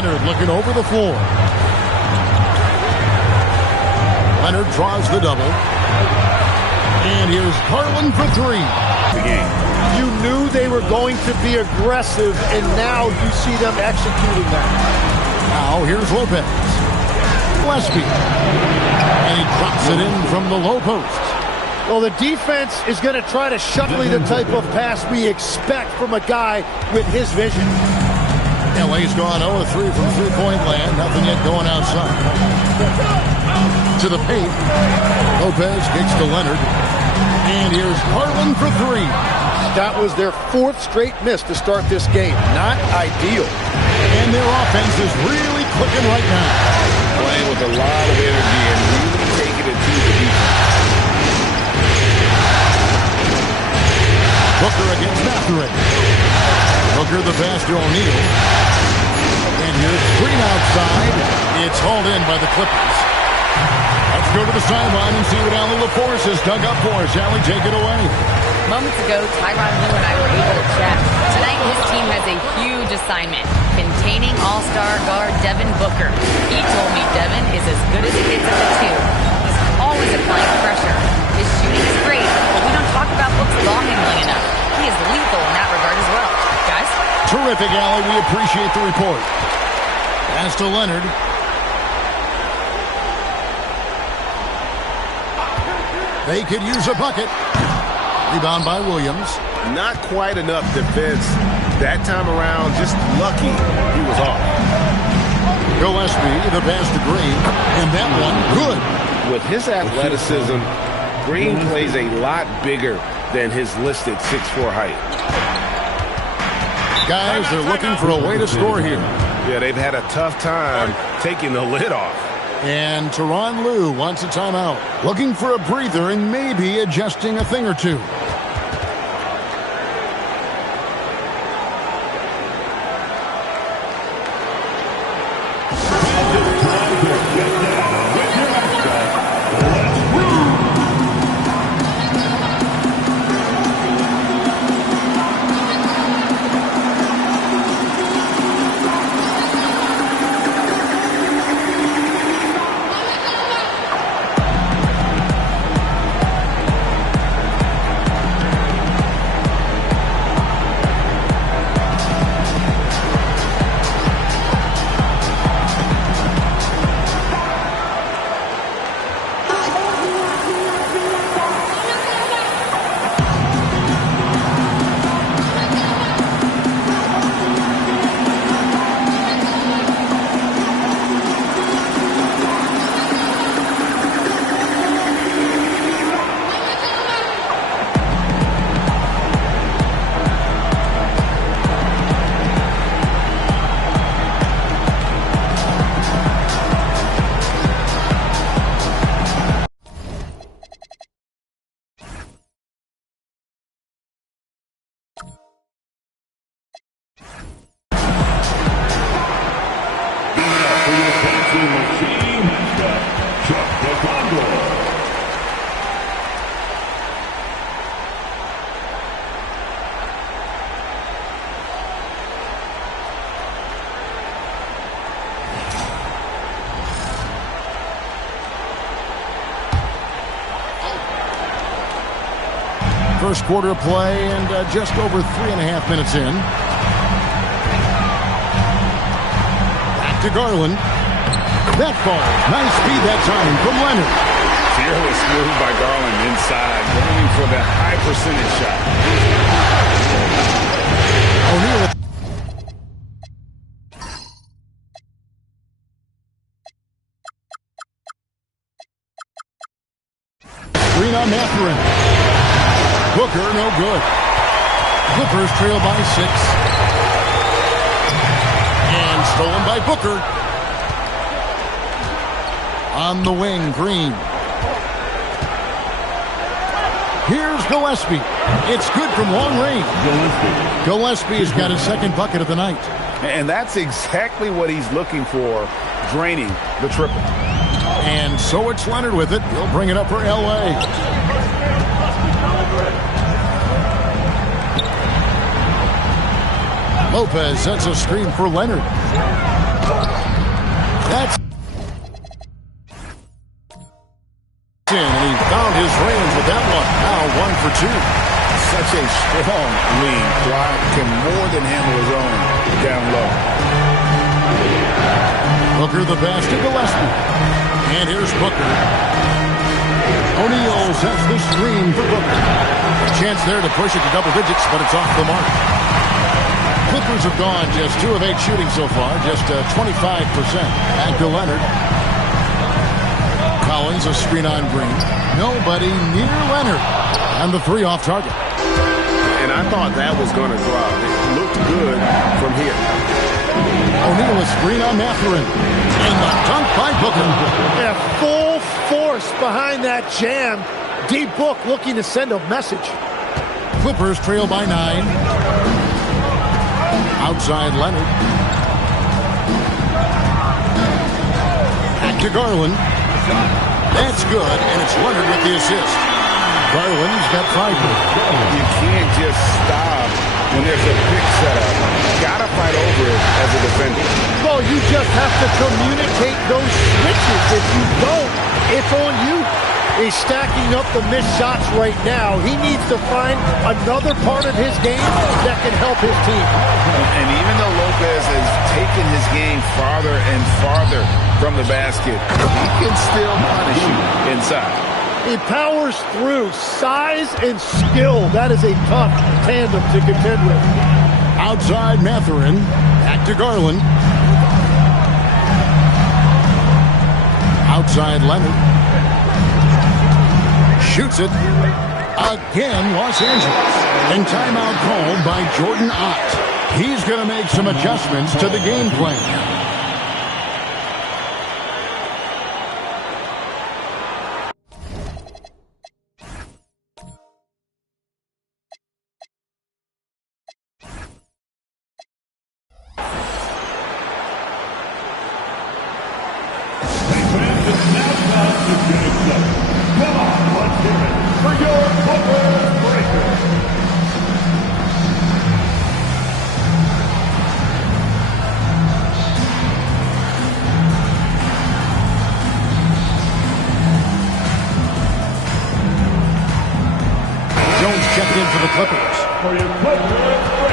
Leonard looking over the floor. Leonard draws the double. And here's Garland for three. The game. You knew they were going to be aggressive, and now you see them executing that. Now here's Lopez. Gillespie. And he drops it in from the low post. Well, the defense is going to try to shuttle the type of pass we expect from a guy with his vision. LA's gone 0-3 from three-point land. Nothing yet going outside. To the paint. Lopez kicks to Leonard. And here's Garland for three. That was their fourth straight miss to start this game. Not ideal. And their offense is really clicking right now. Playing with a lot of energy and really taking it to the defense. Booker against Mathurin. Booker the pass to O'Neal. And here's Green outside. It's hauled in by the Clippers. Let's go to the sideline and see what Allie LaForce has dug up for us. Allie, take it away. Moments ago, Tyronn Lue and I were able to chat. Tonight, his team has a huge assignment, containing all-star guard Devin Booker. He told me Devin is as good as it gets at the two. He's always applying pressure. His shooting is great, but we don't talk about Book's ball handling enough. He is lethal in that regard as well. Guys? Terrific, Allie. We appreciate the report. Pass to Leonard. They could use a bucket. Rebound by Williams. Not quite enough defense that time around. Just lucky he was off. Gillespie, the pass to Green. And that one, good. With his athleticism, Green plays a lot bigger than his listed 6'4" height. Guys, they're looking for a way to score here. Yeah, they've had a tough time taking the lid off. And Tyronn Lue wants a timeout. Looking for a breather and maybe adjusting a thing or two. First quarter play and just over 3.5 minutes in. Back to Garland. That ball. Nice speed that time from Leonard. Fearless move by Garland inside, going for that high percentage shot. O'Neal. Green on Mathurin. Booker, no good. Clippers trail by 6. And stolen by Booker. On the wing, Green. Here's Gillespie. It's good from long range. Gillespie's got his second bucket of the night. And that's exactly what he's looking for, draining the triple. And so it's Leonard with it. He'll bring it up for L.A. Lopez sets a screen for Leonard. That's in, and he found his range with that one. Now 1 for 2. Such a strong lead. Brock can more than handle his own down low. Booker the pass to Gillespie. And here's Booker. O'Neal sets the screen for Booker. A chance there to push it to double digits, but it's off the mark. Clippers have gone just 2 of 8 shooting so far, just 25%. Back to Leonard. Collins, a screen on Green. Nobody near Leonard. And the 3 off target. And I thought that was going to drop. It looked good from here. O'Neal a screen on Mathurin. And the dunk by Booker. Yeah, full force behind that jam. D-Book looking to send a message. Clippers trail by 9. Outside Leonard. Back to Garland. That's good, and it's Leonard with the assist. Garland's got 5 points. You can't just stop when there's a pick set up. Gotta fight over it as a defender. Well, you just have to communicate those switches. If you don't, it's on you. He's stacking up the missed shots right now. He needs to find another part of his game that can help his team. And even though Lopez has taken his game farther and farther from the basket, he can still punish you inside. He powers through. Size and skill. That is a tough tandem to contend with. Outside Mathurin. Back to Garland. Outside Leonard. Shoots it. Again, Los Angeles. And timeout called by Jordan Ott. He's going to make some adjustments to the game plan. Checked in for the Clippers. For your Clippers,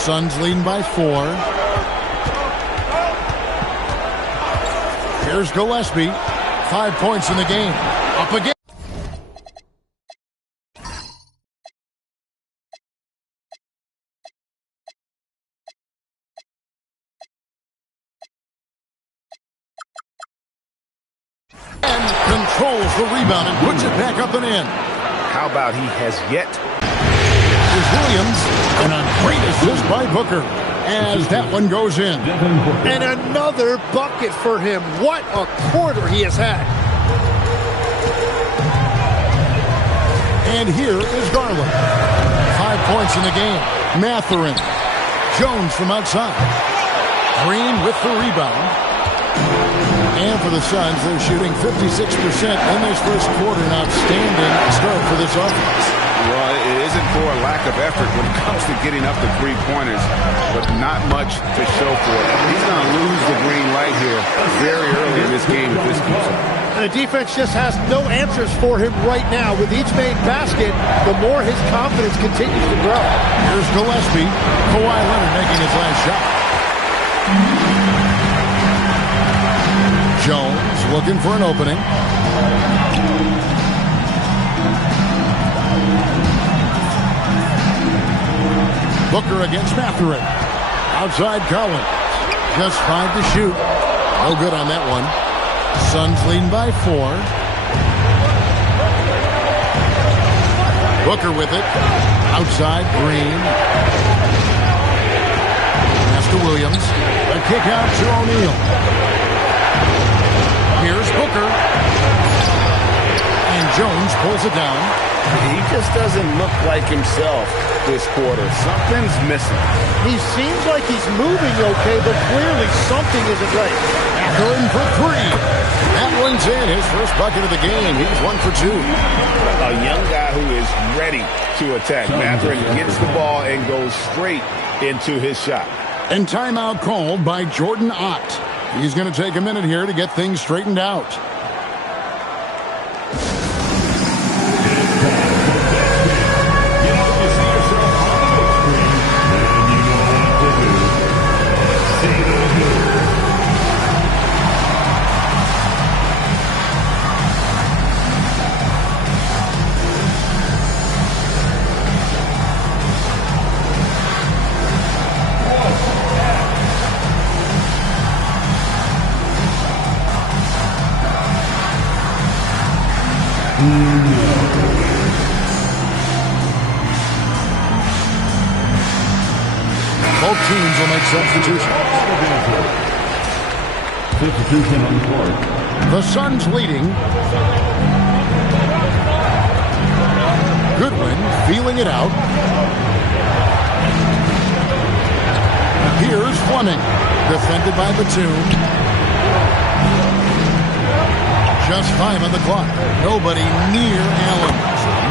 Suns leading by 4. Here's Gillespie. 5 points in the game. Up again. Controls the rebound and puts it back up and in. How about he has yet? Here's Williams, and a great assist by Booker as that one goes in. And another bucket for him. What a quarter he has had. And here is Garland. 5 points in the game. Mathurin. Jones from outside. Green with the rebound. And for the Suns, they're shooting 56% in this first quarter. An outstanding start for this offense. Well, it isn't for a lack of effort when it comes to getting up the three-pointers, but not much to show for it. He's going to lose the green light here very early in this game if this keeps up. And the defense just has no answers for him right now. With each made basket, the more his confidence continues to grow. Here's Gillespie. Kawhi Leonard making his last shot. Jones looking for an opening. Booker against Mathurin. Outside Collins. Just 5 to shoot. No good on that one. Suns leading by 4. Booker with it. Outside Green. Pass to Williams. A kick out to O'Neal. Here's Booker. And Jones pulls it down. He just doesn't look like himself this quarter. Something's missing. He seems like he's moving okay, but clearly something isn't right. Going for three. That one's in. His first bucket of the game. He's 1 for 2. A young guy who is ready to attack. Mathurin gets the ball and goes straight into his shot. And timeout called by Jordan Ott. He's going to take a minute here to get things straightened out. Both teams will make substitutions. Substitution on the court. The Suns leading. Goodwin feeling it out. Here's Fleming. Defended by Batum. Just 5 on the clock. Nobody near Allen.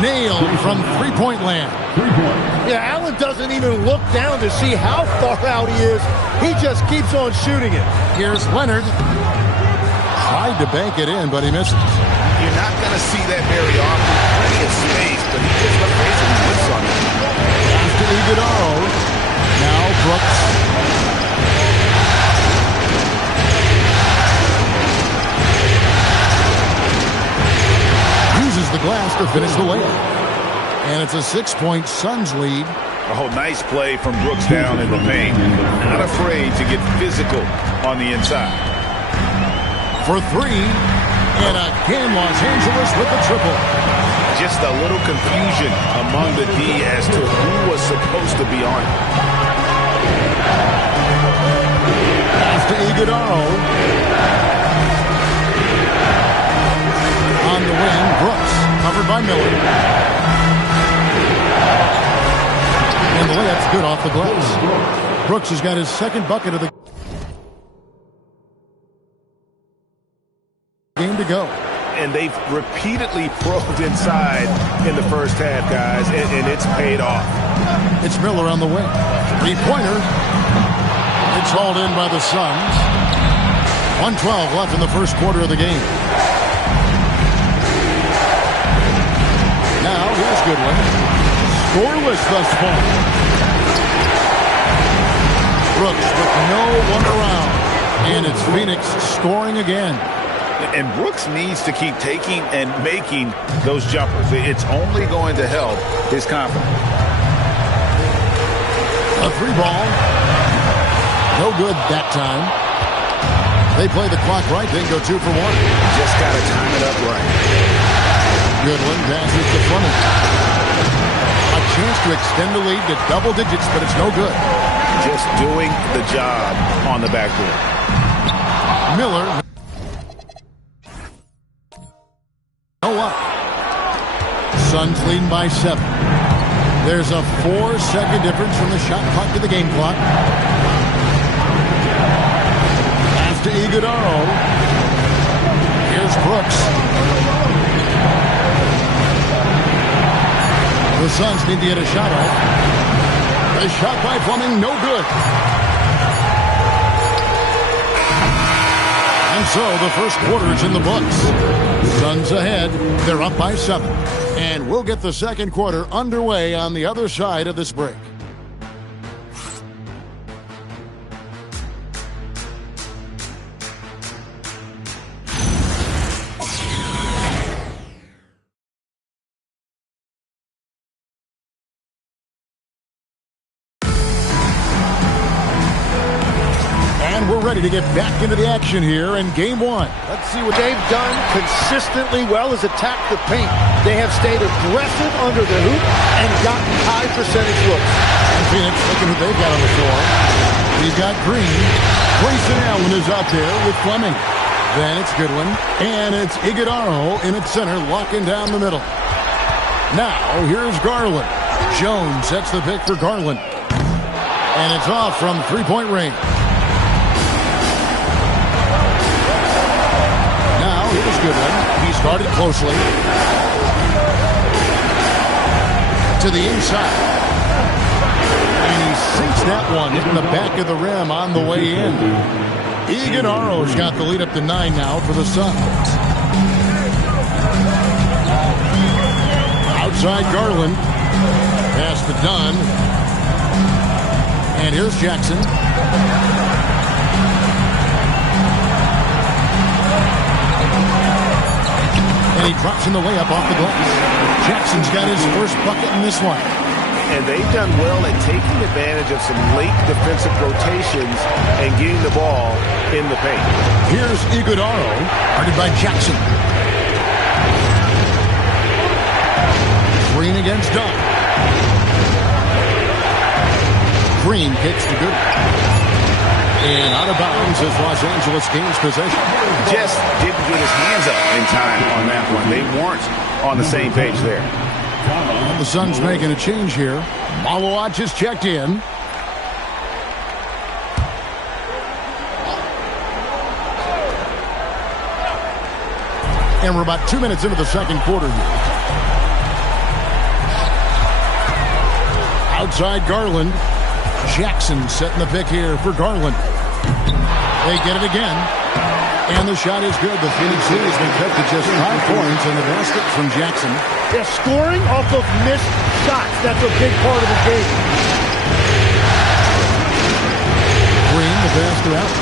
Nailed from three-point land. Yeah, Allen doesn't even look down to see how far out he is. He just keeps on shooting it. Here's Leonard. Tried to bank it in, but he misses. You're not going to see that very often. Plenty of space, but he just basically whips on it. After Iguodala. Now Brooks. Uses the glass to finish the layup. And it's a 6-point Suns lead. Oh, nice play from Brooks down in the paint. Not afraid to get physical on the inside. For 3. And again, Los Angeles with the triple. Just a little confusion among the D as to who was supposed to be on it. After Iguodala. On the wing, Brooks. Covered by Miller. And the layup's good off the glass. Brooks has got his second bucket of the game to go. And they've repeatedly probed inside in the first half, guys, and it's paid off. It's Miller on the wing. Three-pointer. It's hauled in by the Suns. 1:12 left in the first quarter of the game. Now here's Goodwin. Scoreless thus far. Brooks with no one around. And it's Phoenix scoring again. And Brooks needs to keep taking and making those jumpers. It's only going to help his confidence. A 3-ball. No good that time. They play the clock right, then go 2 for 1. Just got to time it up right. Goodwin passes to Fleming. A chance to extend the lead to double digits, but it's no good. Just doing the job on the backboard. Miller. No up. Suns leading by 7. There's a 4-second difference from the shot clock to the game clock. Pass to Iguodala. Here's Brooks. The Suns need to get a shot off. A shot by Fleming, no good. And so the first quarter is in the books. Suns ahead. They're up by 7. And we'll get the second quarter underway on the other side of this break. Ready to get back into the action here in game 1. Let's see what they've done consistently well is attack the paint. They have stayed aggressive under the hoop and gotten high percentage looks. And Phoenix looking who they've got on the floor. We've got Green. Grayson Allen is out there with Fleming. Then it's Goodwin. And it's Iguodala in its center, locking down the middle. Now, here's Garland. Jones sets the pick for Garland. And it's off from three-point range. Now, here's Goodwin. He started closely. To the inside. And he sinks that one, hitting the back of the rim on the way in. Iguodala's got the lead up to 9 now for the Suns. Outside Garland. Pass to Dunn. And here's Jackson. And he drops in the layup off the glass. Jackson's got his first bucket in this one. And they've done well at taking advantage of some late defensive rotations and getting the ball in the paint. Here's Iguodala, guarded by Jackson. Green against Dunn. Green kicks to Goodwin. And out of bounds as Los Angeles gains possession. Just didn't get his hands up in time on that one. They weren't on the same page there. The Suns making a change here. Malawach has checked in. And we're about 2 minutes into the second quarter here. Outside Garland. Jackson setting the pick here for Garland. They get it again. And the shot is good. The Phoenix lead has been cut to just 5 points in the basket from Jackson. Yeah, scoring off of missed shots. That's a big part of the game. Green, the pass to out.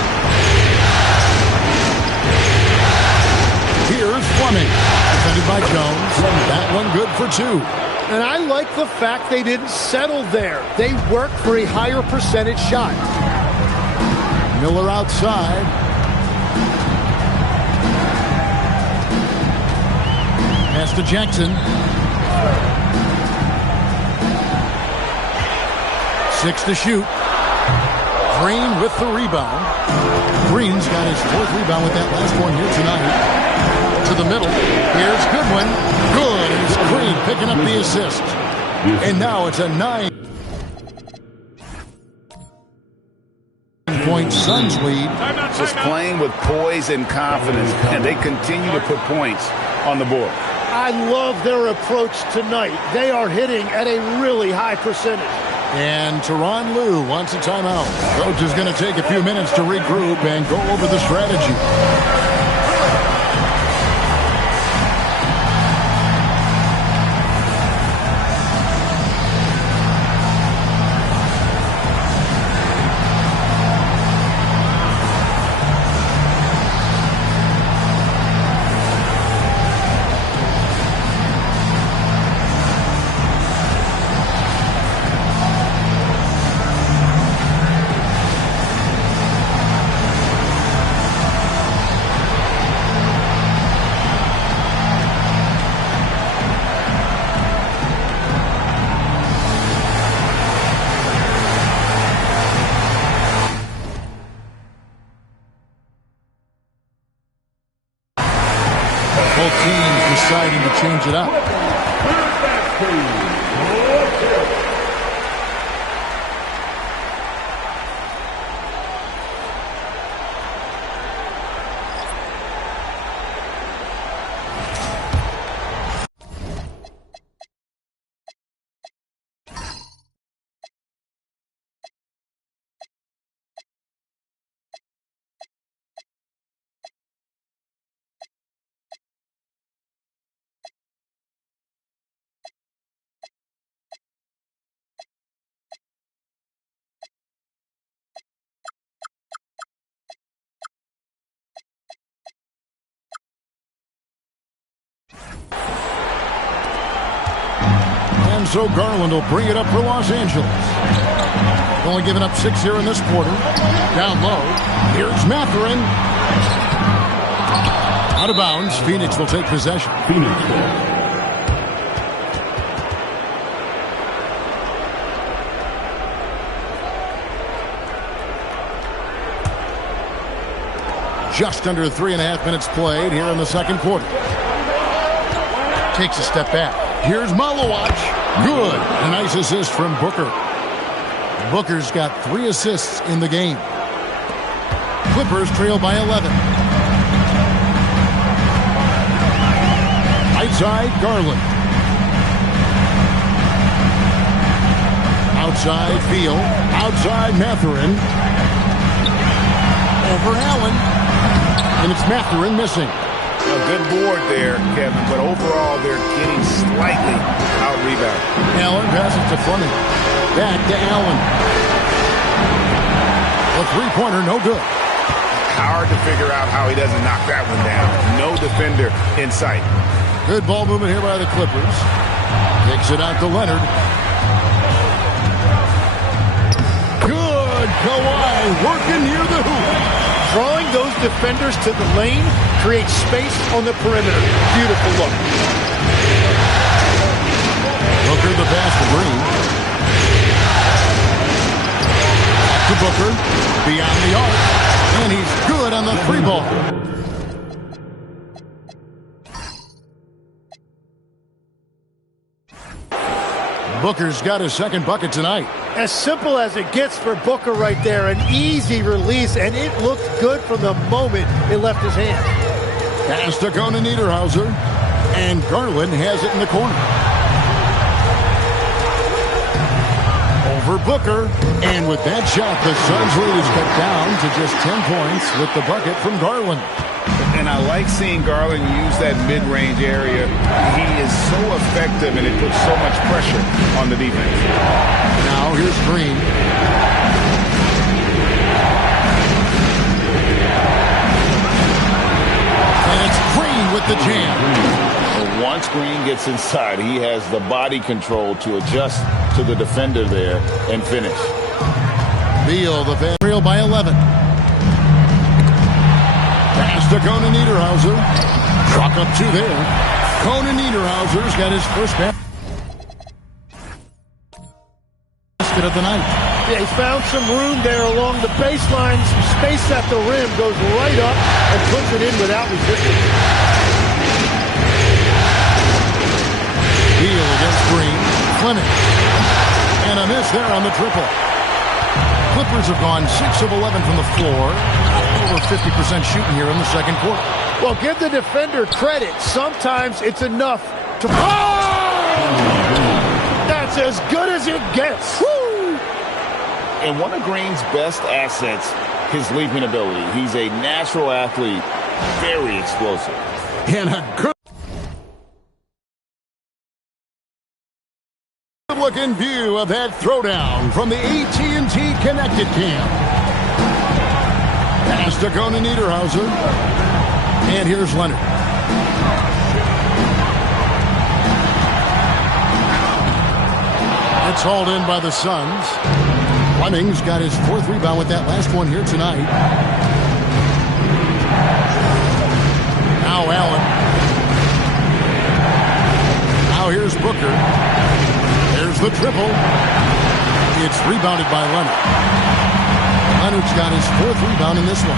Here's Fleming. Defended by Jones. That one good for 2. And I like the fact they didn't settle there. They worked for a higher percentage shot. Miller outside. Pass to Jackson. 6 to shoot. Green with the rebound. Green's got his 4th rebound with that last one here tonight. To the middle. Here's Goodwin. Good. And it's Green picking up the assist. And now it's a 9-point Suns lead. Just playing with poise and confidence, and they continue to put points on the board. I love their approach tonight. They are hitting at a really high percentage. And Tyronn Lue wants a timeout. Coach is going to take a few minutes to regroup and go over the strategy. Both teams deciding to change it up. And so Garland will bring it up for Los Angeles. Only giving up 6 here in this quarter. Down low. Here's Mathurin. Out of bounds. Phoenix will take possession. just under 3.5 minutes played here in the second quarter. Takes a step back. Here's Malowacz. Good. A nice assist from Booker. Booker's got 3 assists in the game. Clippers trail by 11. Outside, Garland. Outside, Field. Outside, Mathurin. Over Allen. And it's Mathurin missing. A good board there, Kevin, but overall they're getting slightly out-rebounded. Allen passes to Fleming. Back to Allen. A three-pointer, no good. Hard to figure out how he doesn't knock that one down. No defender in sight. Good ball movement here by the Clippers. Takes it out to Leonard. Good. Kawhi working near the hoop. Drawing those defenders to the lane creates space on the perimeter. Beautiful look. Booker the pass to Green. Back to Booker. Beyond the arc. And he's good on the free ball. Booker's got his second bucket tonight. As simple as it gets for Booker right there. An easy release, and it looked good from the moment it left his hand. Pass to Conan Niederhauser. And Garland has it in the corner. Over Booker. And with that shot, the Suns' lead is cut down to just 10 points with the bucket from Garland. And I like seeing Garland use that mid-range area. He is so effective, and it puts so much pressure on the defense. Now here's Green. And it's Green with the jam. Well, once Green gets inside, he has the body control to adjust to the defender there and finish. Beal, the fan trail by 11. Pass to Conan Niederhauser. Truck up 2 there. Conan Niederhauser's got his first basket of the night. Yeah, he found some room there along the baseline. Some space at the rim. Goes right up and puts it in without resistance. Beal against Green. Fleming. And a miss there on the triple. Clippers have gone 6 of 11 from the floor. Over 50% shooting here in the second quarter. Well, give the defender credit. Sometimes it's enough to... Oh! That's as good as it gets. Woo! And one of Green's best assets, his leaping ability. He's a natural athlete, very explosive. And a good looking view of that throwdown from the AT&T Connected Camp. Pass to Conan Niederhauser. And here's Leonard. It's hauled in by the Suns. Fleming's got his 4th rebound with that last one here tonight. Now Allen. Now here's Booker. There's the triple. It's rebounded by Leonard. Leonard's got his 4th rebound in this one.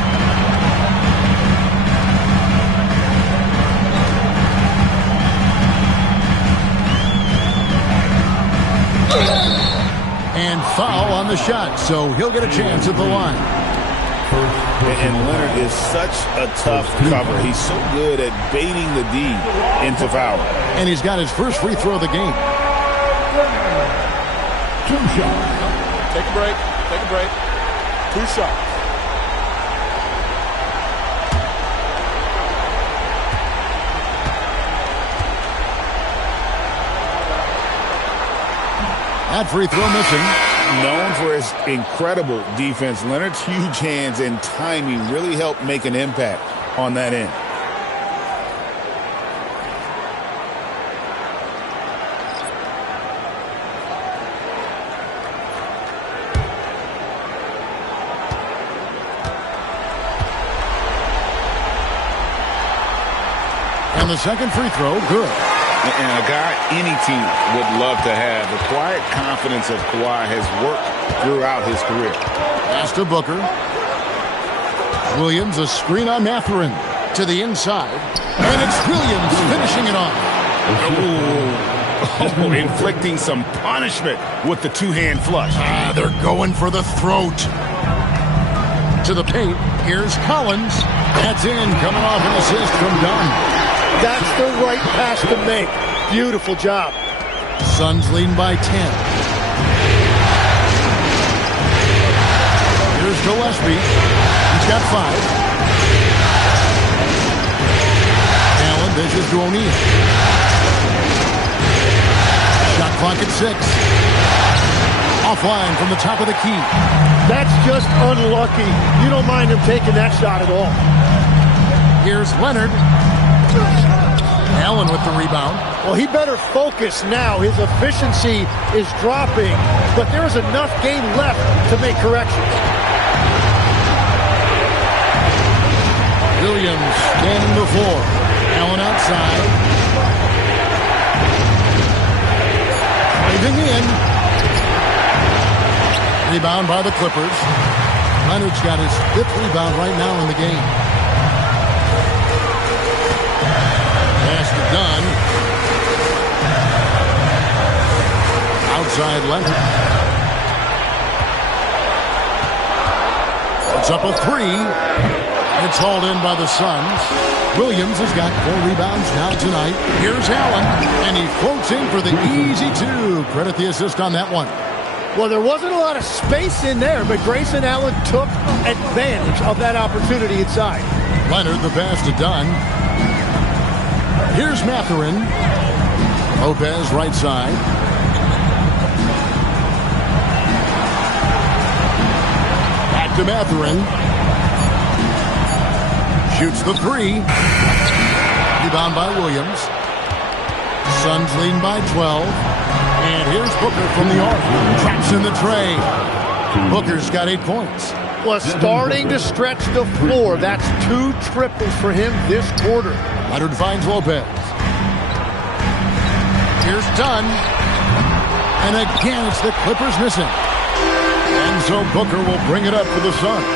And foul on the shot, so he'll get a chance at the line. And Leonard is such a tough cover. He's so good at baiting the D into foul. And he's got his first free throw of the game. 2 shots. Take a break. Take a break. 2 shots. That free throw missing. Known for his incredible defense, Leonard's huge hands and timing really helped make an impact on that end. And the second free throw, good. And a guy any team would love to have. The quiet confidence of Kawhi has worked throughout his career. Pass to Booker. Williams, a screen on Mathurin to the inside. And it's Williams finishing it off. Oh, inflicting some punishment with the two-hand flush. They're going for the throat. To the paint. Here's Collins. That's in. Coming off an assist from Dunn. That's the right pass to make. Beautiful job. Suns leading by 10. Here's Gillespie. He's got 5. Allen dishes to O'Neal. Shot clock at 6. Offline from the top of the key. That's just unlucky. You don't mind him taking that shot at all. Here's Leonard. Allen with the rebound. Well, he better focus now. His efficiency is dropping, but there is enough game left to make corrections. Williams standing the floor. Allen outside. Driving in. Rebound by the Clippers. Leonard's got his 5th rebound right now in the game. Pass to Dunn. Outside Leonard. It's up a 3. It's hauled in by the Suns. Williams has got 4 rebounds now tonight. Here's Allen, and he floats in for the easy 2. Credit the assist on that one. Well, there wasn't a lot of space in there, but Grayson Allen took advantage of that opportunity inside. Leonard, the pass to Dunn. Here's Mathurin. Lopez, right side. Back to Mathurin. Shoots the 3. Rebound by Williams. Suns leading by 12. And here's Booker from the arc. Traps in the tray. Booker's got 8 points. Was starting to stretch the floor. That's 2 triples for him this quarter. Leonard finds Lopez. Here's Dunn. And again, it's the Clippers missing. And so Booker will bring it up for the Suns.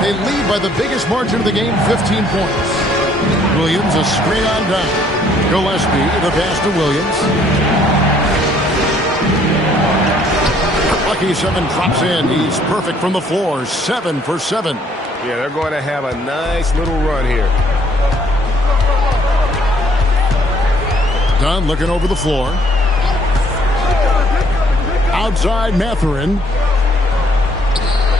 They lead by the biggest margin of the game, 15 points. Williams, a screen on Dunn. Gillespie, the pass to Williams. Lucky 7 drops in. He's perfect from the floor. 7 for 7. Yeah, they're going to have a nice little run here. Dunn looking over the floor. Outside Mathurin.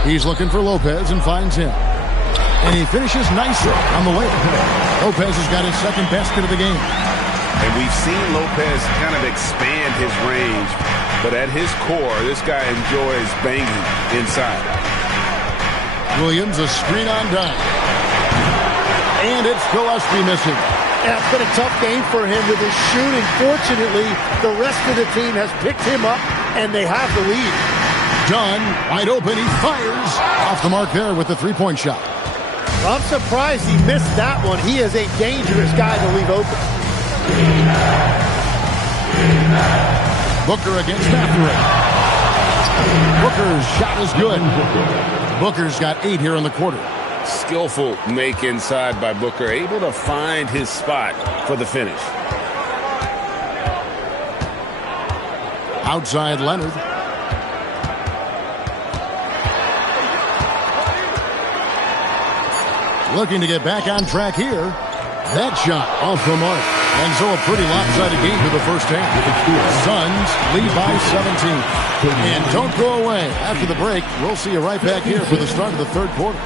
He's looking for Lopez and finds him. And he finishes nicely on the layup. Lopez has got his 2nd basket of the game. And we've seen Lopez kind of expand his range. But at his core, this guy enjoys banging inside. Williams, a screen on Dunn. And it's Gillespie missing. Yeah, it's been a tough game for him with his shooting. Fortunately, the rest of the team has picked him up, and they have the lead. Dunn, wide open, he fires. Off the mark there with the 3-point shot. I'm surprised he missed that one. He is a dangerous guy to leave open. Booker against Mathurin. Booker's shot is good. Booker's got 8 here in the quarter. Skillful make inside by Booker, able to find his spot for the finish. Outside Leonard. Looking to get back on track here. That shot off the mark. And so a pretty lopsided game for the first half. Suns lead by 17. And don't go away. After the break, we'll see you right back here for the start of the 3rd quarter.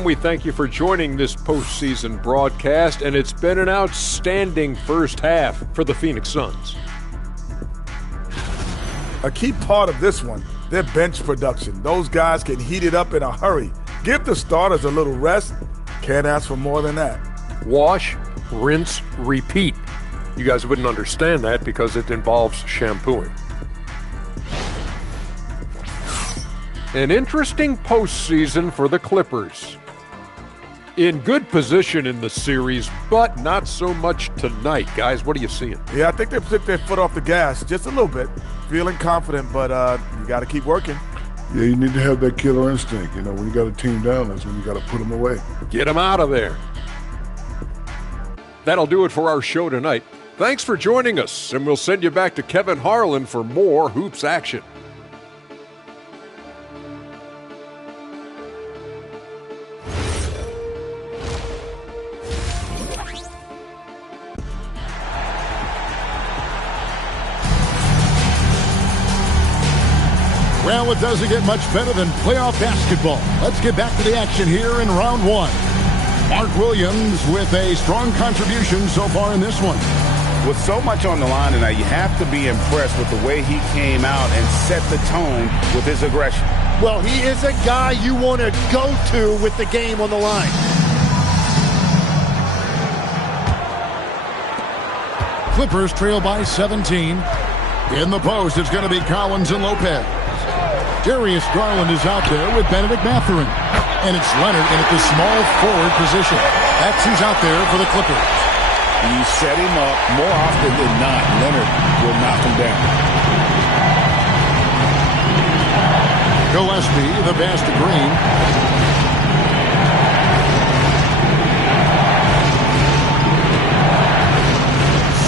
And we thank you for joining this postseason broadcast, and it's been an outstanding first half for the Phoenix Suns. A key part of this one, their bench production. Those guys can heat it up in a hurry. Give the starters a little rest. Can't ask for more than that. Wash, rinse, repeat. You guys wouldn't understand that because it involves shampooing. An interesting postseason for the Clippers. In good position in the series, but not so much tonight. Guys, what are you seeing? Yeah, I think they've took their foot off the gas just a little bit. Feeling confident, but you got to keep working. Yeah, you need to have that killer instinct. You know, when you got a team down, that's when you got to put them away. Get them out of there. That'll do it for our show tonight. Thanks for joining us, and we'll send you back to Kevin Harlan for more hoops action. Well, it doesn't get much better than playoff basketball. Let's get back to the action here in round one. Mark Williams with a strong contribution so far in this one. With so much on the line tonight, you have to be impressed with the way he came out and set the tone with his aggression. Well, he is a guy you want to go to with the game on the line. Clippers trail by 17. In the post, it's going to be Collins and Lopez. Darius Garland is out there with Benedict Mathurin. And it's Leonard in at the small forward position. That's who's out there for the Clippers. You set him up more often than not. Leonard will knock him down. Gillespie, the pass to Green.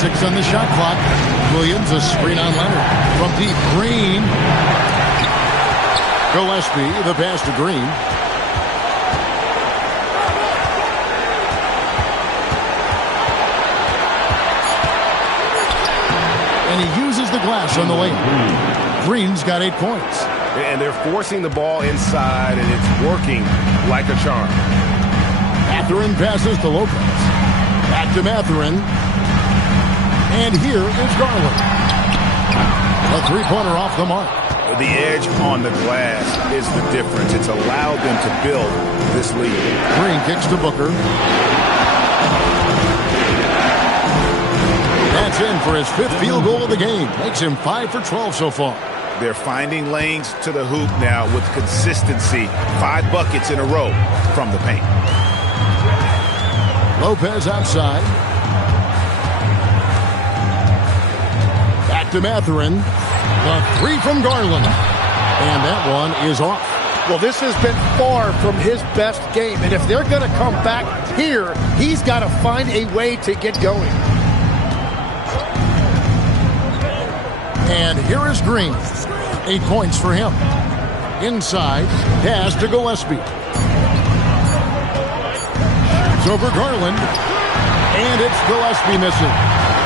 Six on the shot clock. Williams, a screen on Leonard. From deep, Green. Gillespie, the pass to Green. And he uses the glass on the layup. Green's got 8 points. And they're forcing the ball inside, and it's working like a charm. Mathurin passes to Lopez. Back to Mathurin. And here is Garland. A three-pointer off the mark. The edge on the glass is the difference. It's allowed them to build this lead. Green kicks to Booker. That's in for his 5th field goal of the game. Makes him 5 for 12 so far. They're finding lanes to the hoop now with consistency. 5 buckets in a row from the paint. Lopez outside. Back to Mathurin. The 3 from Garland. And that one is off. Well, this has been far from his best game. And if they're going to come back here, he's got to find a way to get going. And here is Green. 8 points for him. Inside, pass to Gillespie. It's over Garland. And it's Gillespie missing.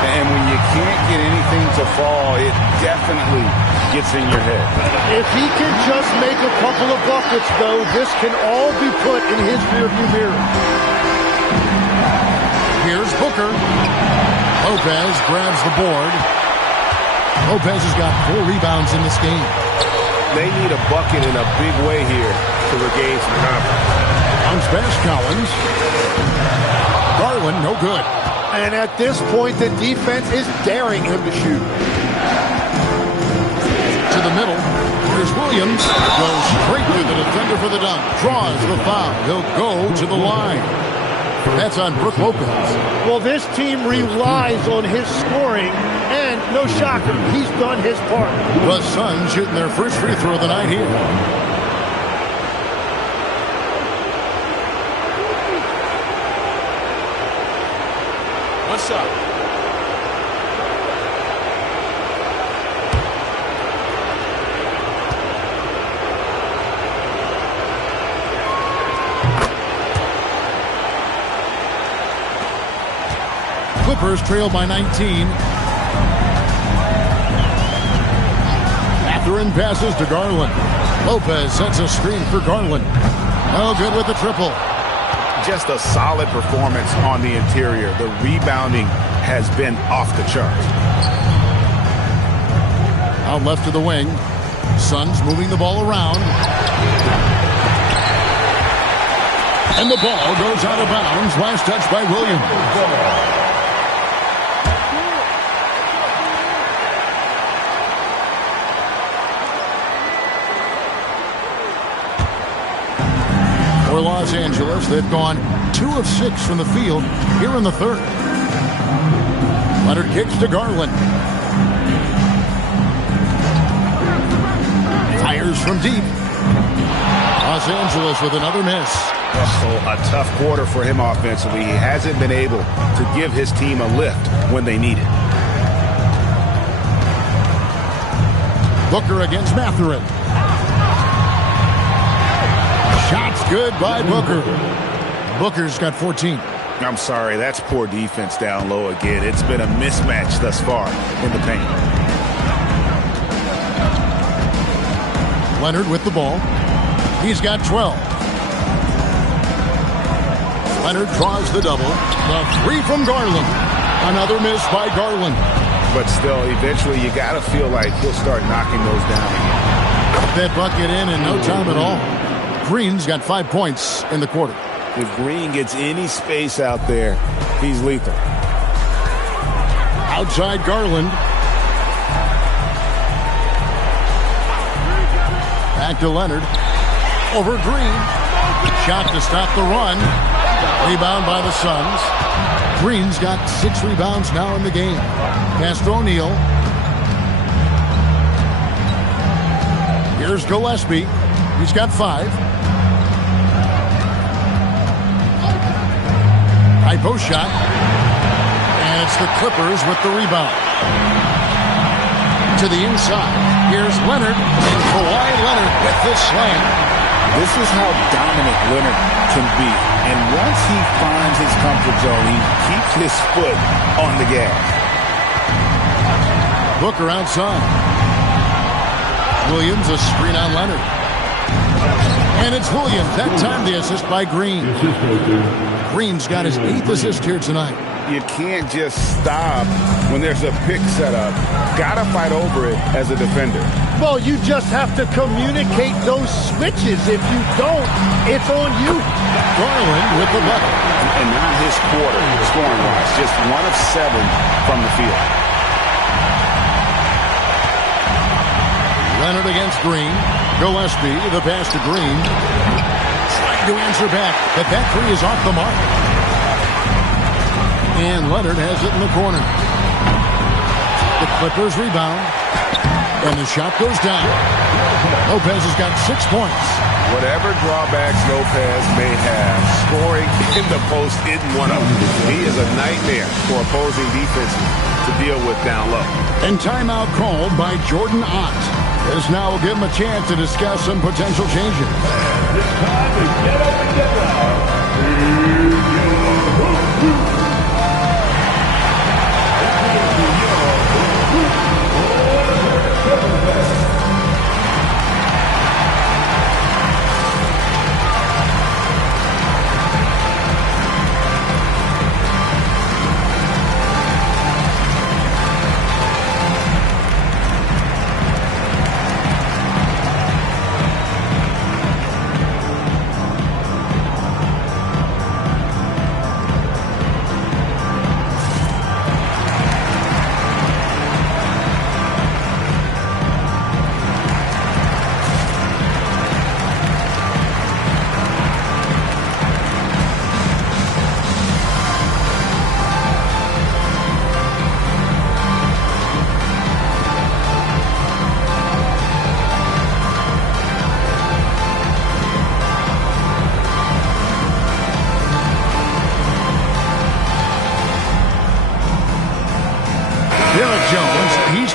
And when you can't get anything to fall, it definitely gets in your head. If he can just make a couple of buckets, though, this can all be put in his rearview mirror. Here's Booker. Lopez grabs the board. Lopez has got 4 rebounds in this game. They need a bucket in a big way here to regain some confidence. Bounce pass, Collins. Garland, no good. And at this point, the defense is daring him to shoot. To the middle. Here's Williams. Goes straight to the defender for the dunk. Draws the foul. He'll go to the line. That's on Brook Lopez. Well, this team relies on his scoring, and no shocker, he's done his part. The Suns shooting their first free throw of the night here. What's up? Clippers trail by 19. Mathurin passes to Garland. Lopez sets a screen for Garland. No good with the triple. just a solid performance on the interior. The rebounding has been off the charts. Out left to the wing. Suns moving the ball around. And the ball goes out of bounds. Last touch by Williams. For Los Angeles, they've gone 2 of 6 from the field here in the third. Leonard kicks to Garland. Fires from deep. Los Angeles with another miss. Oh, a tough quarter for him offensively. He hasn't been able to give his team a lift when they need it. Booker against Mathurin. Shots good by Booker. Booker's got 14. I'm sorry, that's poor defense down low again. It's been a mismatch thus far in the paint. Leonard with the ball. He's got 12. Leonard draws the double. The 3 from Garland. Another miss by Garland. But still, eventually you got to feel like he'll start knocking those down again. That bucket in no time at all. Green's got 5 points in the quarter. If Green gets any space out there, he's lethal. Outside Garland. Back to Leonard. Over Green. Shot to stop the run. Rebound by the Suns. Green's got 6 rebounds now in the game. Pass to O'Neal. Here's Gillespie. He's got 5. High post shot. And it's the Clippers with the rebound. To the inside. Here's Leonard. And Kawhi Leonard with this slam. This is how dominant Leonard can be. And once he finds his comfort zone, he keeps his foot on the gas. Booker outside. Williams a screen on Leonard. And it's Williams. That time the assist by Green. Green's got his 8th assist here tonight. You can't just stop when there's a pick set up. Got to fight over it as a defender. Well, you just have to communicate those switches. If you don't, it's on you. Garland with the bucket. And not his quarter, scoring-wise. Just 1 of 7 from the field. Leonard against Green. Gillespie, the pass to Green. Trying to answer back, but that 3 is off the mark. And Leonard has it in the corner. The Clippers rebound. And the shot goes down. Lopez has got 6 points. Whatever drawbacks Lopez may have, scoring in the post isn't one of them. He is a nightmare for opposing defenses to deal with down low. And timeout called by Jordan Ott. This now will give him a chance to discuss some potential changes. It's time to get up and get out.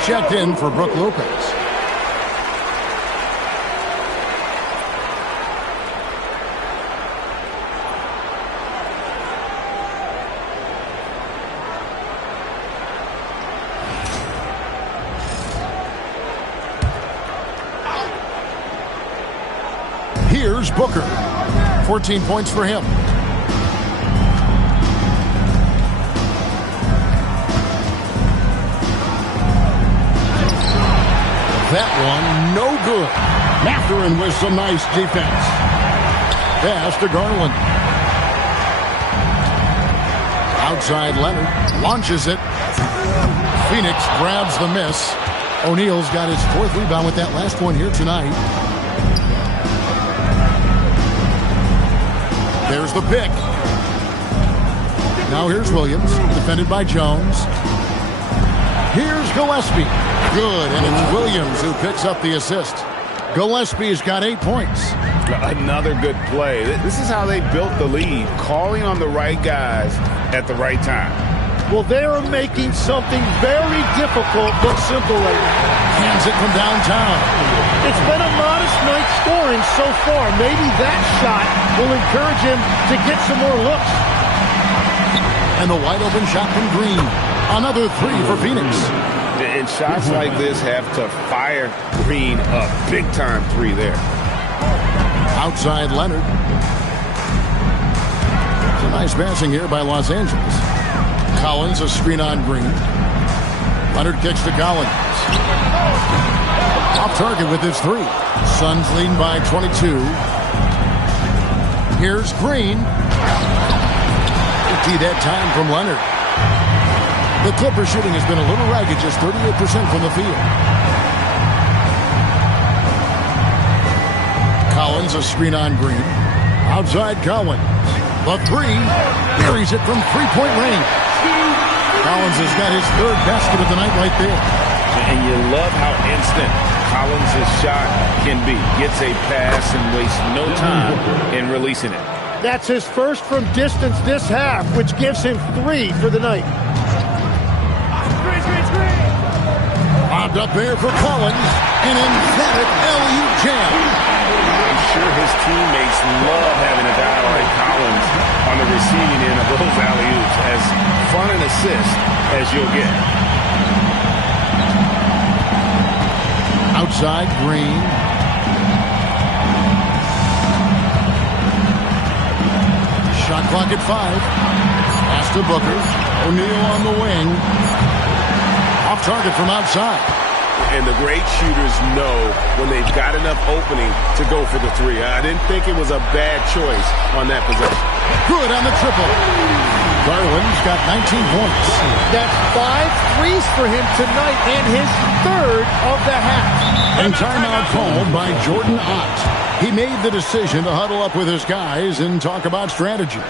Checked in for Brook Lopez. Here's Booker. 14 points for him. That one, no good. Mathurin with some nice defense. Pass to Garland. Outside Leonard. Launches it. Phoenix grabs the miss. O'Neal's got his 4th rebound with that last one here tonight. There's the pick. Now here's Williams, defended by Jones. Here's Gillespie. Good, and it's Williams who picks up the assist. Gillespie's got 8 points. Another good play. This is how they built the lead, calling on the right guys at the right time. Well, they are making something very difficult look simple right now. Hands it from downtown. It's been a modest night scoring so far. Maybe that shot will encourage him to get some more looks. And the wide open shot from Green. Another 3 for Phoenix. And shots like this have to fire Green a big-time 3 there. Outside Leonard. It's a nice passing here by Los Angeles. Collins, a screen on Green. Leonard kicks to Collins. Off target with his 3. Suns leading by 22. Here's Green. Empty that time from Leonard. The Clippers shooting has been a little ragged, just 38% from the field. Collins, a screen on Green. Outside Collins. The 3. Buries it from 3-point range. Collins has got his 3rd basket of the night right there. And you love how instant Collins' shot can be. Gets a pass and wastes no time in releasing it. That's his first from distance this half, which gives him 3 for the night. Bobbed up there for Collins. An emphatic LU jam. I'm sure his teammates love having a guy like Collins on the receiving end of those alley-oops. As fun an assist as you'll get. Outside Green. Shot clock at 5. Pass to Booker. O'Neal on the wing. Off target from outside. And the great shooters know when they've got enough opening to go for the 3. I didn't think it was a bad choice on that possession. Good on the triple. Garland's got 19 points. That's 5 threes for him tonight and his 3rd of the half. And timeout called by Jordan Ott. He made the decision to huddle up with his guys and talk about strategy.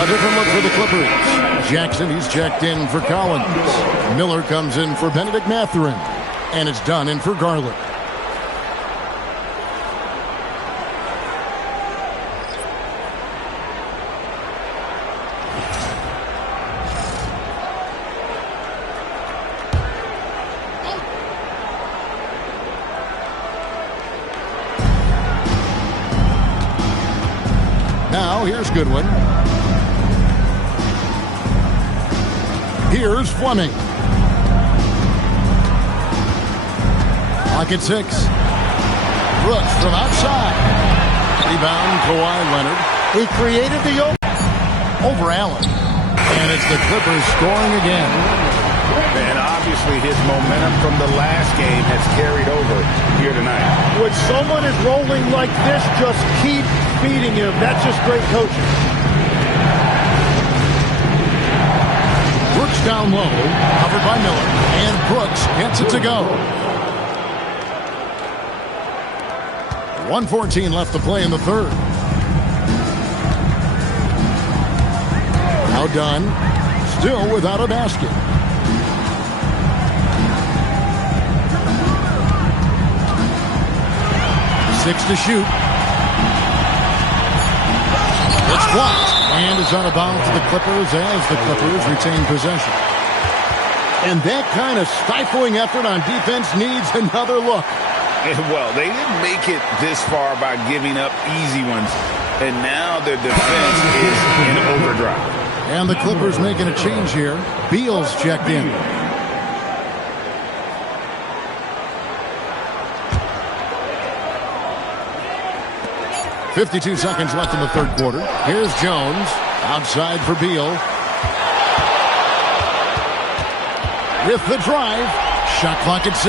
A different look for the Clippers. Jackson, he's checked in for Collins. Miller comes in for Benedict Mathurin. And it's done in for Garland. Now, here's Goodwin. Here's Fleming. Clock at 6. Brooks from outside. Rebound, Kawhi Leonard. He created the over Allen. And it's the Clippers scoring again. And obviously his momentum from the last game has carried over here tonight. When someone is rolling like this, just keep feeding him. That's just great coaching. Brooks down low, covered by Miller. And Brooks gets it to go. 1:14 left to play in the third. Now Dunn, still without a basket. Six to shoot. It's blocked. And it's out of bounds to the Clippers as the Clippers retain possession. And that kind of stifling effort on defense needs another look. Well, they didn't make it this far by giving up easy ones. And now their defense is in overdrive. And the Clippers making a change here. Beal's checked in. .52 seconds left in the third quarter. Here's Jones. Outside for Beal. With the drive. Shot clock at 6.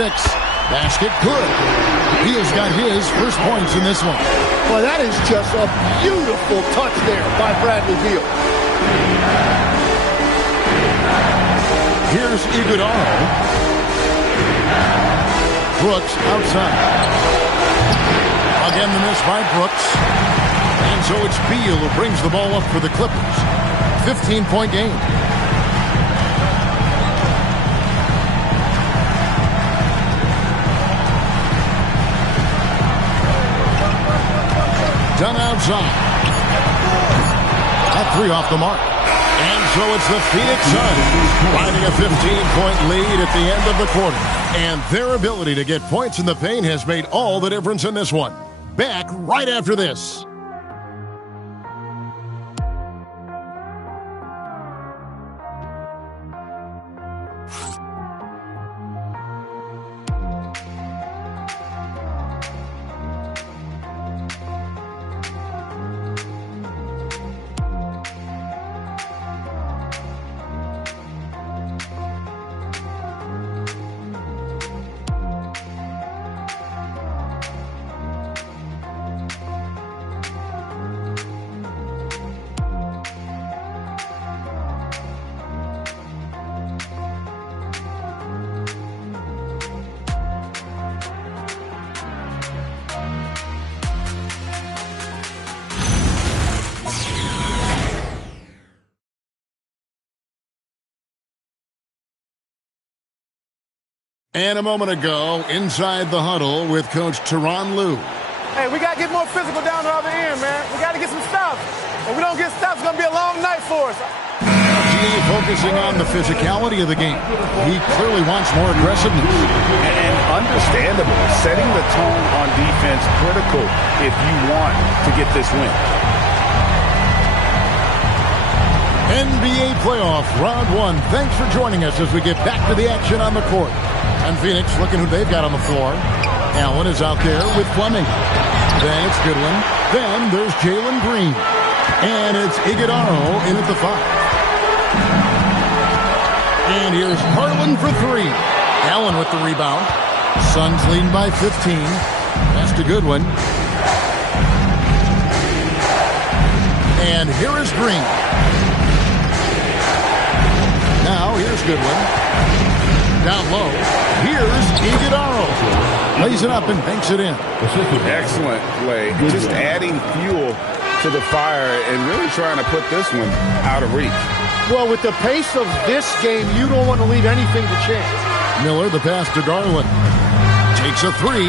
Basket good. Beal's got his first points in this one. Well, that is just a beautiful touch there by Bradley Beal. Here's Iguodala. Brooks outside. Again, the miss by Brooks. And so it's Beal who brings the ball up for the Clippers. 15-point game. Done outside. That three off the mark. And so it's the Phoenix Suns finding a 15-point lead at the end of the quarter. And their ability to get points in the paint has made all the difference in this one. Back right after this. And a moment ago, inside the huddle with Coach Tyronn Lue. Hey, we got to get more physical down the other end, man. We got to get some stops. If we don't get stops, it's going to be a long night for us. LGA focusing on the physicality of the game. He clearly wants more aggressiveness. And understandable, setting the tone on defense critical if you want to get this win. NBA playoff round 1. Thanks for joining us as we get back to the action on the court. And Phoenix looking who they've got on the floor. Allen is out there with Fleming. Then it's Goodwin. Then there's Jalen Green. And it's Iguodala in at the 5. And here's Harlan for 3. Allen with the rebound. Suns leading by 15. That's to Goodwin. And here is Green. Now here's Goodwin. Down low. Here's Iguodala. Lays it up and banks it in. Excellent play. Just adding fuel to the fire and really trying to put this one out of reach. Well, with the pace of this game, you don't want to leave anything to chance. Miller, the pass to Garland. Takes a 3.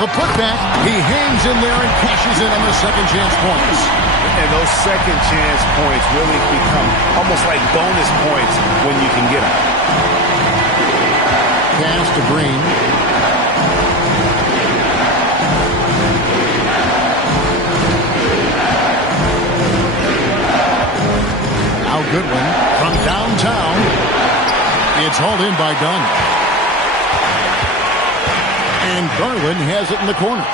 The putback. He hangs in there and cashes in on the second chance points. And those second chance points really become almost like bonus points when you can get them. Pass to Green. Now Goodwin from downtown. It's hauled in by Dunn. And Garland has it in the corner.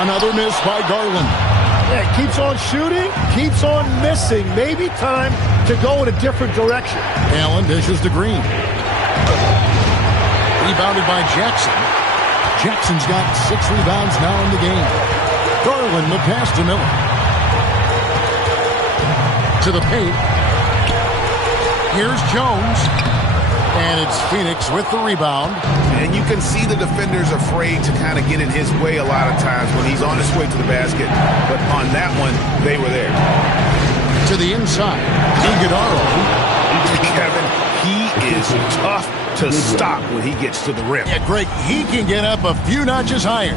Another miss by Garland. Yeah, keeps on shooting, keeps on missing. Maybe time to go in a different direction. Allen dishes to Green. Rebounded by Jackson. Jackson's got 6 rebounds now in the game. Garland the pass to Miller. To the paint. Here's Jones. And it's Phoenix with the rebound. And you can see the defenders afraid to kind of get in his way a lot of times when he's on his way to the basket. But on that one, they were there. To the inside. Iguodala. Kevin, he is tough to stop when he gets to the rim. Yeah, Greg, he can get up a few notches higher.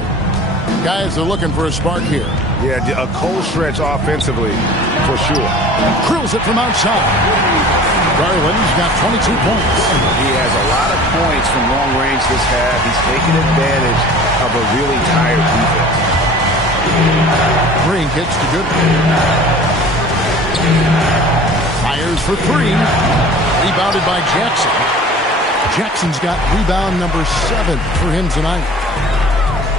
Guys are looking for a spark here. Yeah, a cold stretch offensively, for sure. Drills it from outside. Garland's got 22 points. He has a lot of points from long range this half. He's taking advantage of a really tired defense. Green kicks to Goodwin. Fires for 3. Rebounded by Jackson. Jackson's got rebound number 7 for him tonight.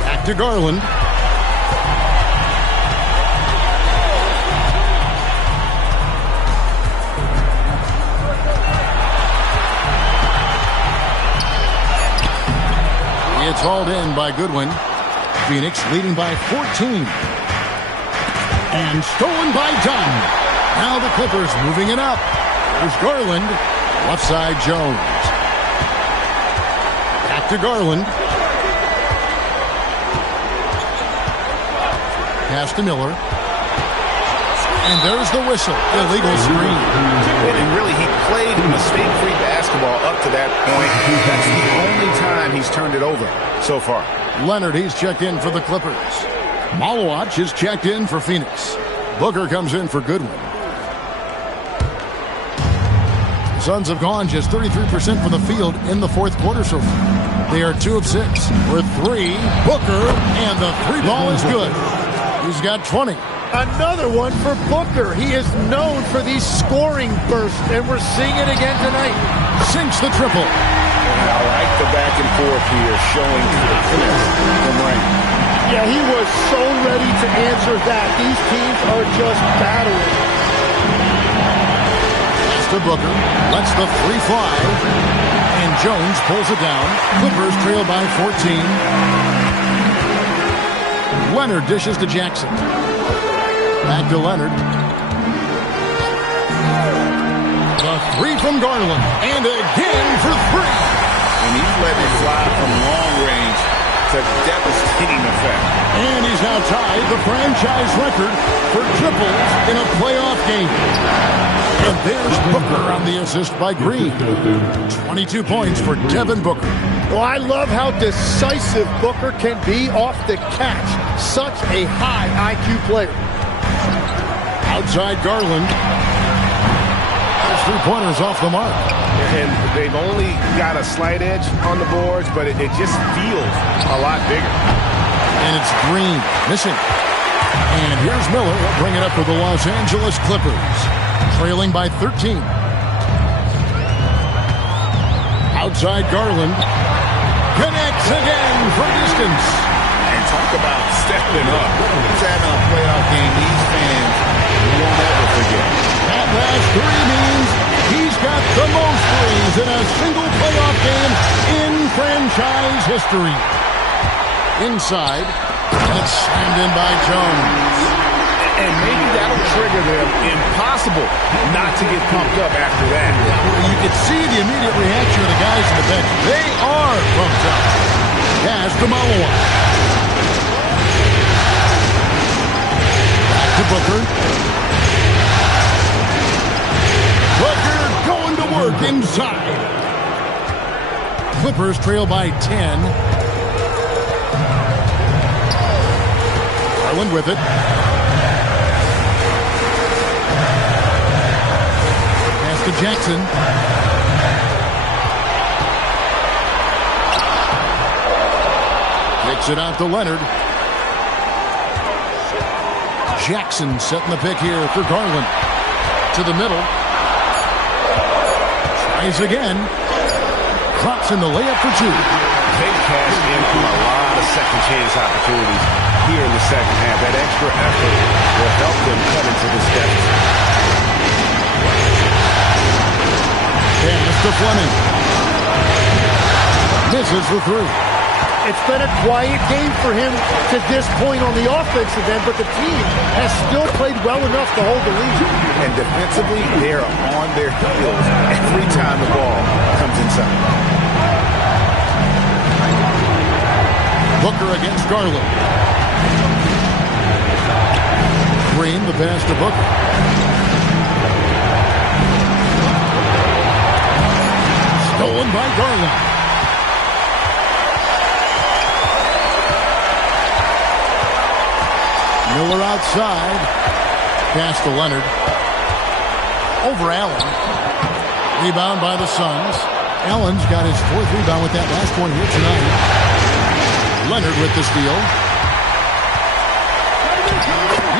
Back to Garland. It's hauled in by Goodwin. Phoenix leading by 14. And stolen by Dunn. Now the Clippers moving it up. There's Garland. Left side Jones. Back to Garland. Pass to Miller. And there's the whistle. Illegal screen. And really, he played mistake-free basketball up to that point. That's the only time he's turned it over so far. Leonard, he's checked in for the Clippers. Malawach is checked in for Phoenix. Booker comes in for Goodwin. The Suns have gone just 33% from the field in the fourth quarter so far. They are 2 of 6 with 3. Booker, and the 3 ball is good. He's got 20. Another one for Booker. He is known for these scoring bursts, and we're seeing it again tonight. Sinks the triple. And I like the back and forth here, showing confidence from range. Yeah, he was so ready to answer that. These teams are just battling. Pass to Booker. Lets the 3 fly. And Jones pulls it down. Clippers trail by 14. Leonard dishes to Jackson. Back to Leonard. The 3 from Garland. And again for 3. And he's letting it fly from long range to devastating effect. And he's now tied the franchise record for triples in a playoff game. And there's Booker on the assist by Green. 22 points for Devin Booker. Well, I love how decisive Booker can be off the catch. Such a high IQ player. Outside Garland. There's 3-pointers off the mark. And they've only got a slight edge on the boards, but it just feels a lot bigger. And it's Green missing. And here's Miller. He'll bring it up for the Los Angeles Clippers. Trailing by 13. Outside Garland. Connects again for distance. And talk about stepping up. He's having a playoff game. These fans won't ever forget. That last 3 means he's got the most threes in a single playoff game in franchise history. Inside, and it's slammed in by Jones. And maybe that'll trigger them. Impossible not to get pumped up after that. You can see the immediate reaction of the guys in the bench. They are pumped up. Pass to Malawach. Back to Booker. Booker going to work inside. Clippers trail by 10. Garland with it. To Jackson. Kicks it out to Leonard. Jackson setting the pick here for Garland. To the middle. Tries again. Drops in the layup for 2. They've cashed in on a lot of second chance opportunities here in the second half. That extra effort will help them cut into this deficit. Pass to Fleming. Misses the three. It's been a quiet game for him to this point on the offensive end, but the team has still played well enough to hold the lead. And defensively, they are on their heels every time the ball comes inside. Booker against Garland. Green, the pass to Booker. Stolen by Garland. Miller outside. Pass to Leonard. Over Allen. Rebound by the Suns. Allen's got his fourth rebound with that last one here tonight. Leonard with the steal.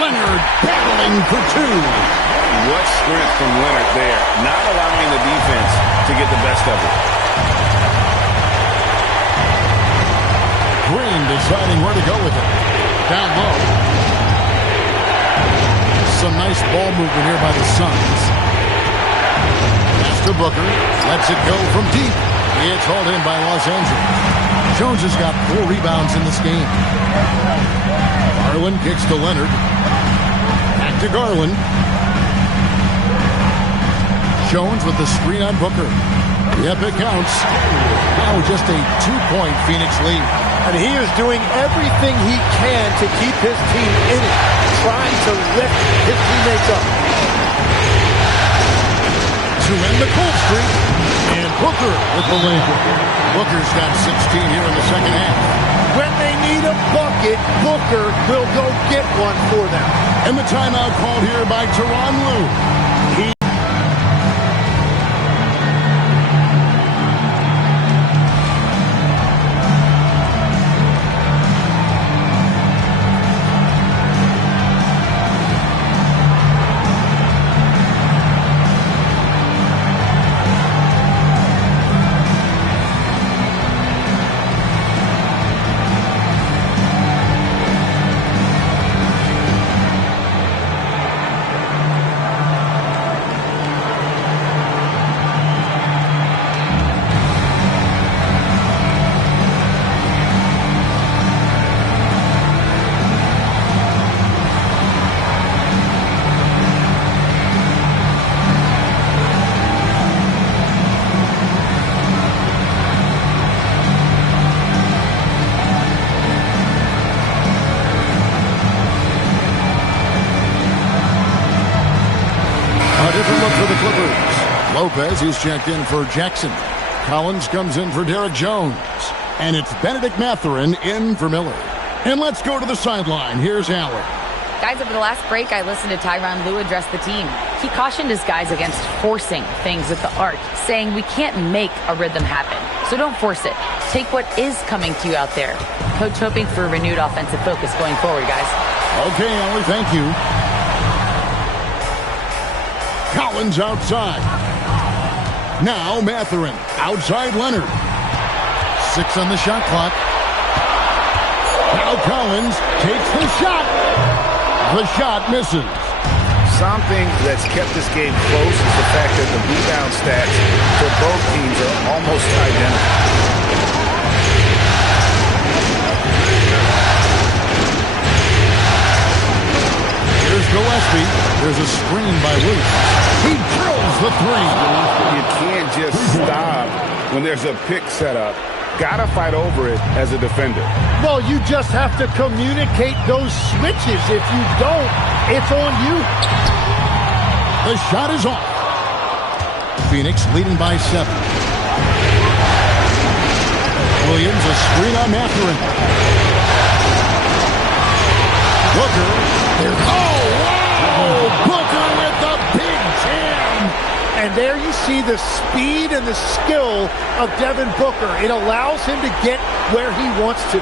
Leonard battling for two. What strength from Leonard there. Not allowing the defense to get the best of it. Green deciding where to go with it. Down low. Some nice ball movement here by the Suns. Pass to Booker. Lets it go from deep. It's hauled in by Los Angeles. Jones has got 4 rebounds in this game. Garland kicks to Leonard. Back to Garland. Jones with the screen on Booker. Yep, it counts. Now just a 2-point Phoenix lead. And he is doing everything he can to keep his team in it, trying to lift his teammates up. To end the cold streak, and Booker with the lead. Booker's got 16 here in the second half. When they need a bucket, Booker will go get one for them. And the timeout called here by Tyronn Lue. Lopez, he's checked in for Jackson. Collins comes in for Derek Jones. And it's Benedict Mathurin in for Miller. And let's go to the sideline. Here's Allen. Guys, over the last break, I listened to Tyronn Lue address the team. He cautioned his guys against forcing things with the arc, saying we can't make a rhythm happen. So don't force it. Take what is coming to you out there. Coach hoping for a renewed offensive focus going forward, guys. Okay, Allen, thank you. Collins outside. Now Mathurin outside Leonard. 6 on the shot clock. Now Collins takes the shot. The shot misses. Something that's kept this game close is the fact that the rebound stats for both teams are almost identical. Here's Gillespie. There's a screen by Williams. He drills the three. You can't just stop when there's a pick set up. Gotta fight over it as a defender. Well, you just have to communicate those switches. If you don't, it's on you. The shot is off. Phoenix leading by 7. Williams, a screen on Mathurin. Booker. Wow! Booker with the big jam. And there you see the speed and the skill of Devin Booker. It allows him to get where he wants to.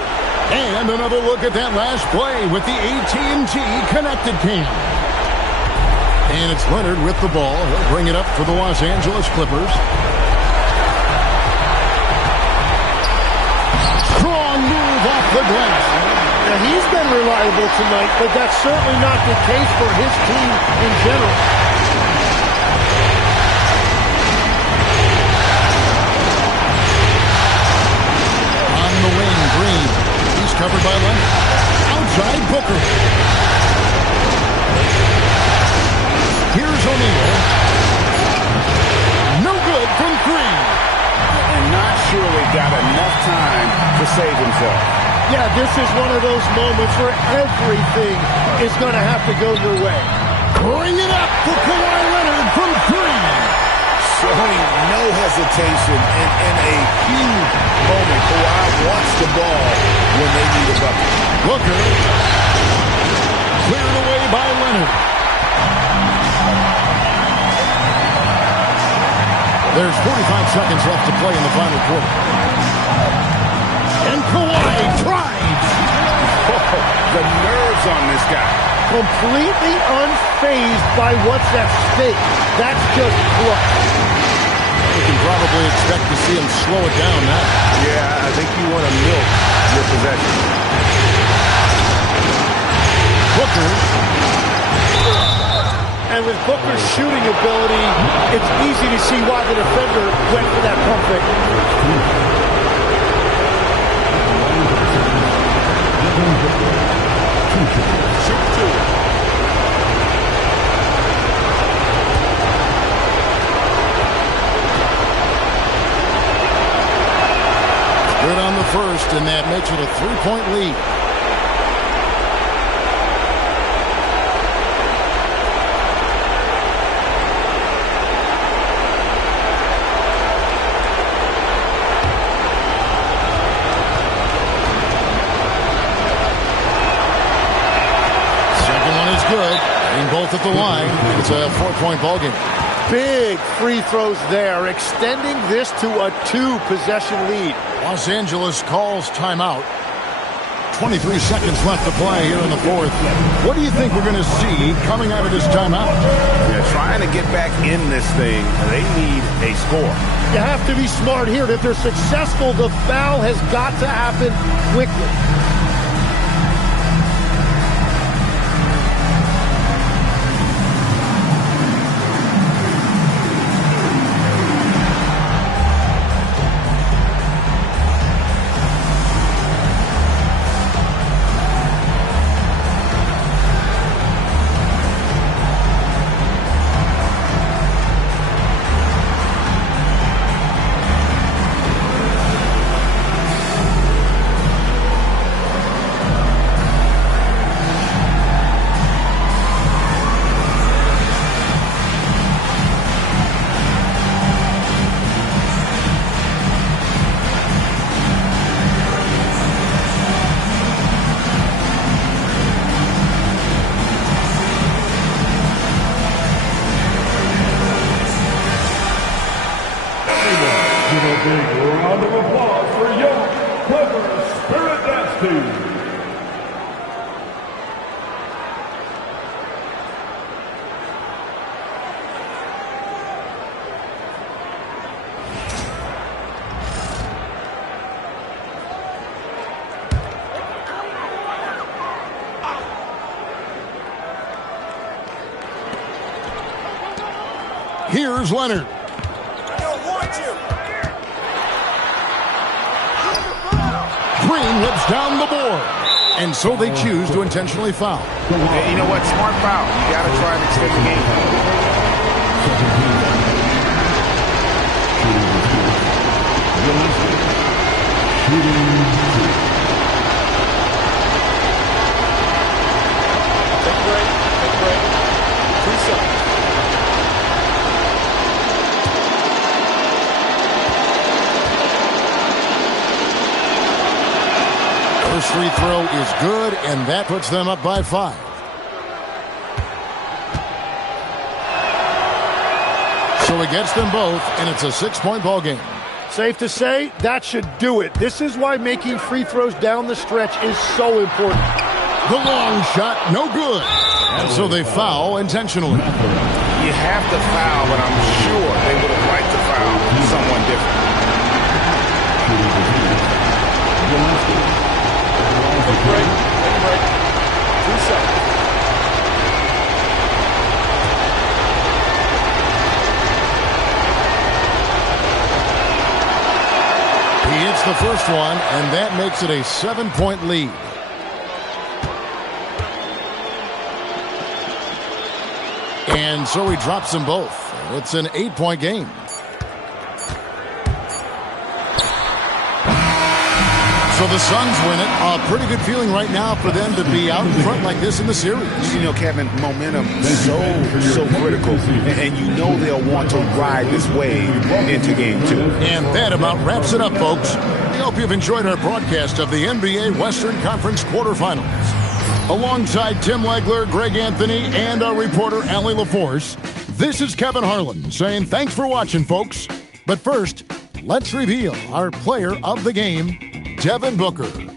And another look at that last play with the AT&T connected cam. And it's Leonard with the ball. He'll bring it up for the Los Angeles Clippers. Strong move off the glass. Now, he's been reliable tonight, but that's certainly not the case for his team in general. On the wing, Green. He's covered by Leonard. Outside, Booker. Here's O'Neal. No good from three. And not surely got enough time to save himself. Yeah, this is one of those moments where everything is going to have to go your way. Bring it up for Kawhi Leonard from three. Showing no hesitation in a huge moment. Kawhi wants the ball when they need a bucket. Booker. Cleared away by Leonard. There's 45 seconds left to play in the final quarter. And Kawhi tries. Oh, the nerves on this guy. Completely unfazed by what's at stake. That's just clutch. You can probably expect to see him slow it down now. Yeah, I think you want to milk your possession. Booker. And with Booker's shooting ability, it's easy to see why the defender went for that pump fake. Good on the first, and that makes it a three-point lead. Both at the line. It's a 4-point ball game. Big free throws there, extending this to a 2-possession lead. Los Angeles calls timeout. 23 seconds left to play here in the fourth. What do you think we're going to see coming out of this timeout? They're trying to get back in this thing. They need a score. You have to be smart here. If they're successful, the foul has got to happen quickly. Here's Leonard. Green whips down the board. And so they choose to intentionally foul. Hey, you know what? Smart foul. You got to try and extend the game. Take a break. Take a break. 2 seconds. First free throw is good, and that puts them up by 5. So he gets them both, and it's a 6-point ball game. Safe to say, that should do it. This is why making free throws down the stretch is so important. The long shot, no good. And so they foul intentionally. You have to foul, but I'm sure they would have liked to foul someone different. Break. break. 2 seconds. He hits the first one, and that makes it a 7-point lead. And so he drops them both. It's an 8-point game. So the Suns win it. A pretty good feeling right now for them to be out in front like this in the series. You know, Kevin, momentum so critical. And you know they'll want to ride this wave into game 2. And that about wraps it up, folks. We hope you've enjoyed our broadcast of the NBA Western Conference quarterfinals. Alongside Tim Legler, Greg Anthony, and our reporter, Allie LaForce, this is Kevin Harlan saying thanks for watching, folks. But first, let's reveal our player of the game, Devin Booker.